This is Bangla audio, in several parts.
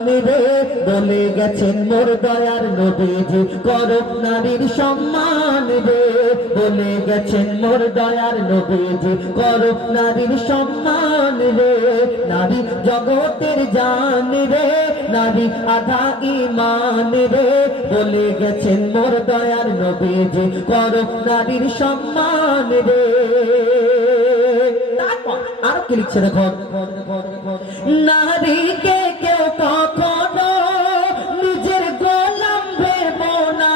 বলে গেছেন মোর দয়ার নবীজি করো নারীর সম্মান রে। বলে গেছেন মোর দয়ার নবীজি করো নারীর সম্মান রে। নারী জগতের জান রে, নারী আধা ইমান রে। বলে গেছেন মোর দয়ার নবীজি করো নারীর সম্মান রে। আর কি লিখছে দেখো, নারীকে কেউ কখনো নিজের গোলাম ভেবো না।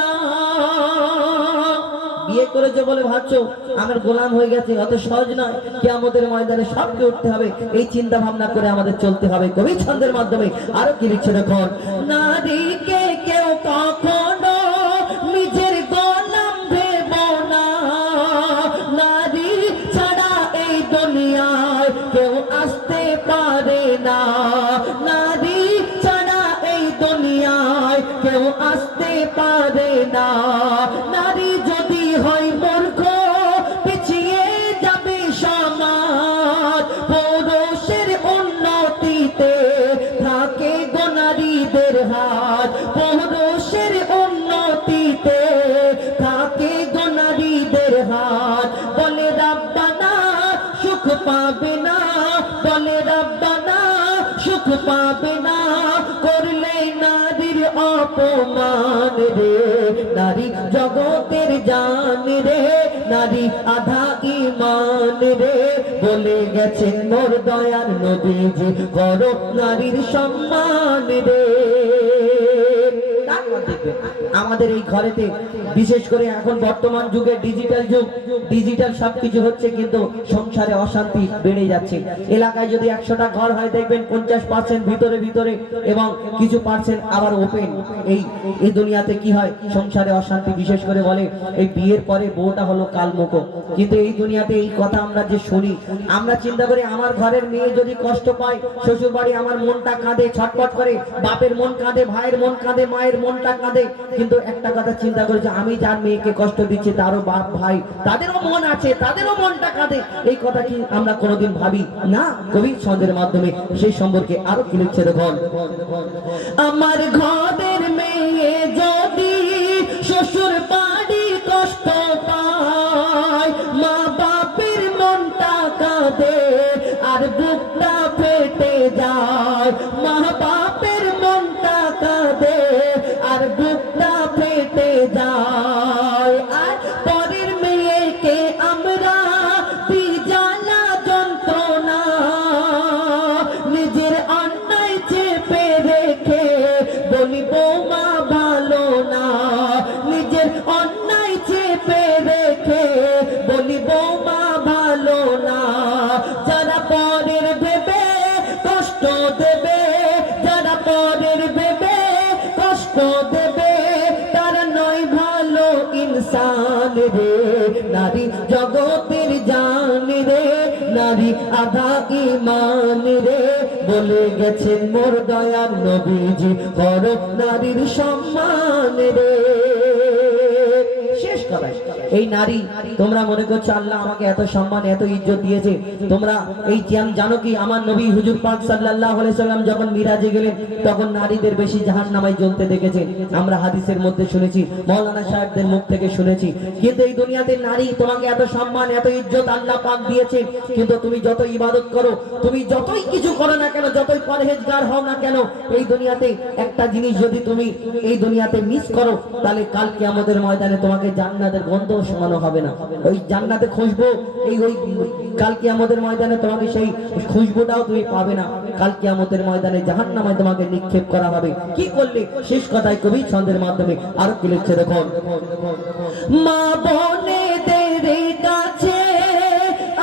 বিয়ে করেছে বলে ভাবছো আমার গোলাম হয়ে গেছে, অত সহজ নয়। কিয়ামতের ময়দানে সবকে উঠতে হবে, এই চিন্তা ভাবনা করে আমাদের চলতে হবে। কবি ছন্দের মাধ্যমে আরো কি লিখছে দেখো, নারীকে কেউ কখনো নিজের গোলাম ভেবো না। নারী ছাড়া এই দুনিয়ায় কেউ আসতে পারে না। নারী ছাড়া এই দুনিয়ায় কেউ আসতে পারে না। নারী যদি হয় মূর্খ পিছিয়ে যাবে সমাজ। পুরুষের উন্নতিতে থাকে গো নারীদের হাত। পুরুষের উন্নতিতে থাকে গো নারীদের হাত। বলে রাব্বানা সুখ পাবে না, বলে রাব্বানা সুখ পাবে না করলে নারীর অপমান রে। নারী জগতের জান রে, নারী আধা ইমান রে। বলে গেছেন মোর দয়ার নবীজি করো নারীর সম্মান রে। আমাদের এই ঘরেতে বিশেষ করে এখন বর্তমান যুগে ডিজিটাল যুগ, ডিজিটাল সবকিছু হচ্ছে, কিন্তু সংসারে অশান্তি বেড়ে যাচ্ছে। এলাকায় যদি 100টা ঘর হয় দেখবেন 50% ভিতরে ভিতরে এবং কিছু পার্সেন্ট আবার ওপেন। এই দুনিয়াতে কি হয়, সংসারে অশান্তি। বিশেষ করে বলে এই বিয়ের পরে বউটা হলো কালমুখো, কিন্তু এই দুনিয়াতে এই কথা আমরা যে শুনি, আমরা চিন্তা করি আমার ঘরের মেয়ে যদি কষ্ট পায়, শ্বশুর বাড়ি আমার মনটা কাঁদে, ছটফট করে, বাপের মন কাঁদে, ভাইয়ের মন কাঁদে, মায়ের মনটা কাঁদে। কিন্তু একটা কথা চিন্তা করে যে আমি যার মেয়েকে কষ্ট দিচ্ছি তারও বাপ ভাই তাদেরও মন আছে, তাদেরও মনটা কাঁদে। এই কথা কি আমরা কোনোদিন ভাবি না? কবি ছন্দের মাধ্যমে সেই সম্পর্কে আরো কি লিখছে দেখুন, আমার ঘরের মেয়ে যদি শ্বশুর বাড়ি কষ্ট পায়, মা বাপের মনটা কাঁদে আর বুকটা ফেটে যায়। মা বাপের মনটা কাঁদে আর বুকটা ফেটে যায়। আর পরের মেয়েকে আমরা দি জ্বালা যন্ত্রণা, নিজের অন্যায় চেপে রেখে বলি বৌমা ভালো না। নিজের অন্যায় চেপে রেখে বলি বৌমা ভালো না। যারা পরের ভেবে কষ্ট দেবে, যারা পরের ভেবে কষ্ট দেবে, তারা নয় ভালো ইনসান রে। নারী জগতের জান রে, নারী আধা ইমান রে। বলে গেছেন মোর দয়ার নবীজি করো নারীর সম্মান রে। শেষ কথা, এই নারী তোমরা মনে করছো আল্লাহ আমাকে এত সম্মান এত ইজ্জত দিয়েছে। তোমরা এই জানো কি আমার নবী হুজুর পাক সাল্লাল্লাহু আলাইহি সাল্লাম যখন মিরাজে গেলেন তখন নারীদের বেশি জাহান্নামায় জ্বলতে দেখেছেন। আমরা হাদিসের মধ্যে শুনেছি, মাওলানা সাহেবদের মুখ থেকে শুনেছি। কিন্তু এই দুনিয়াতে নারী তোমাকে এত সম্মান এত ইজ্জত আল্লাহ পাক দিয়েছে, কিন্তু তুমি যত ইবাদত করো, তুমি যতই কিছু করো না কেন, যতই পরহেজগার হও না কেন, এই দুনিয়াতে একটা জিনিস যদি তুমি এই দুনিয়াতে মিস করো, তাহলে কাল কিয়ামতের ময়দানে তোমাকে জান্নাতের গন্ধ শোনানো হবে না। ওই জান্নাতে খুশবু ওই কাল কিয়ামতের ময়দানে তোমাকে সেই খুশবুটাও তুমি পাবে না। কাল কিয়ামতের ময়দানে জাহান্নামে তোমাকে নিক্ষেপ করা হবে। কি করলে? শেষ কথায় কবি ছন্দের মাধ্যমে আরো কি লিখছে দেখুন, মা বোনেদের কাছে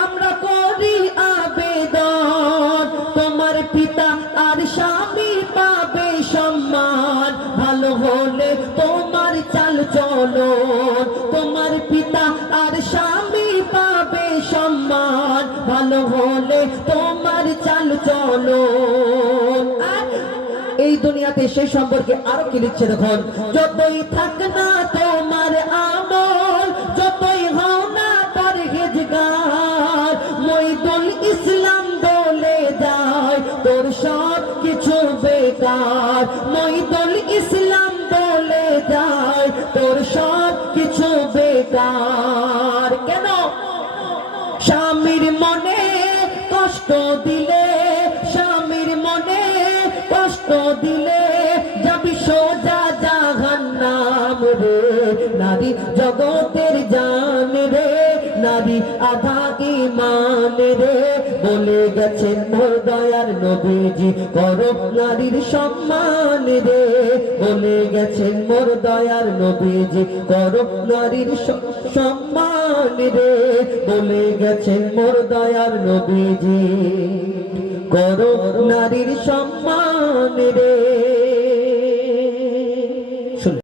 আমরা করি আবেদন, তোমার পিতা আর স্বামী পাবে সম্মান ভালো হলে তোমার চাল চলন। তোমার পিতা আর স্বামী পাবে সম্মান ভালো হলে তোমার চাল চলন। এই দুনিয়াতে সেই সম্পর্কে আরো কি লিখছে দেখুন, যতই থাক না তোমার আমল, যতই হও না পরহেজগার, মইদুল ইসলাম বলে যায় তোর সব কিছু বেকার। আর মঈদুল ইসলাম বলে যায় তোর সব কিছু বেকার। কেন? স্বামীর মনে কষ্ট দিলে, স্বামীর মনে কষ্ট দিলে যাবি সোজা জাহান্নাম রে। নারী জগতের জান রে, নারী আধা ঈমান রে। বলে গেছেন মোর দয়ার নবীজি করো নারীর সম্মান রে। বলে গেছেন মোর দয়ার নবীজি করো নারীর সম্মান রে। বলে গেছেন মোর দয়ার নবীজি করো নারীর সম্মান রে।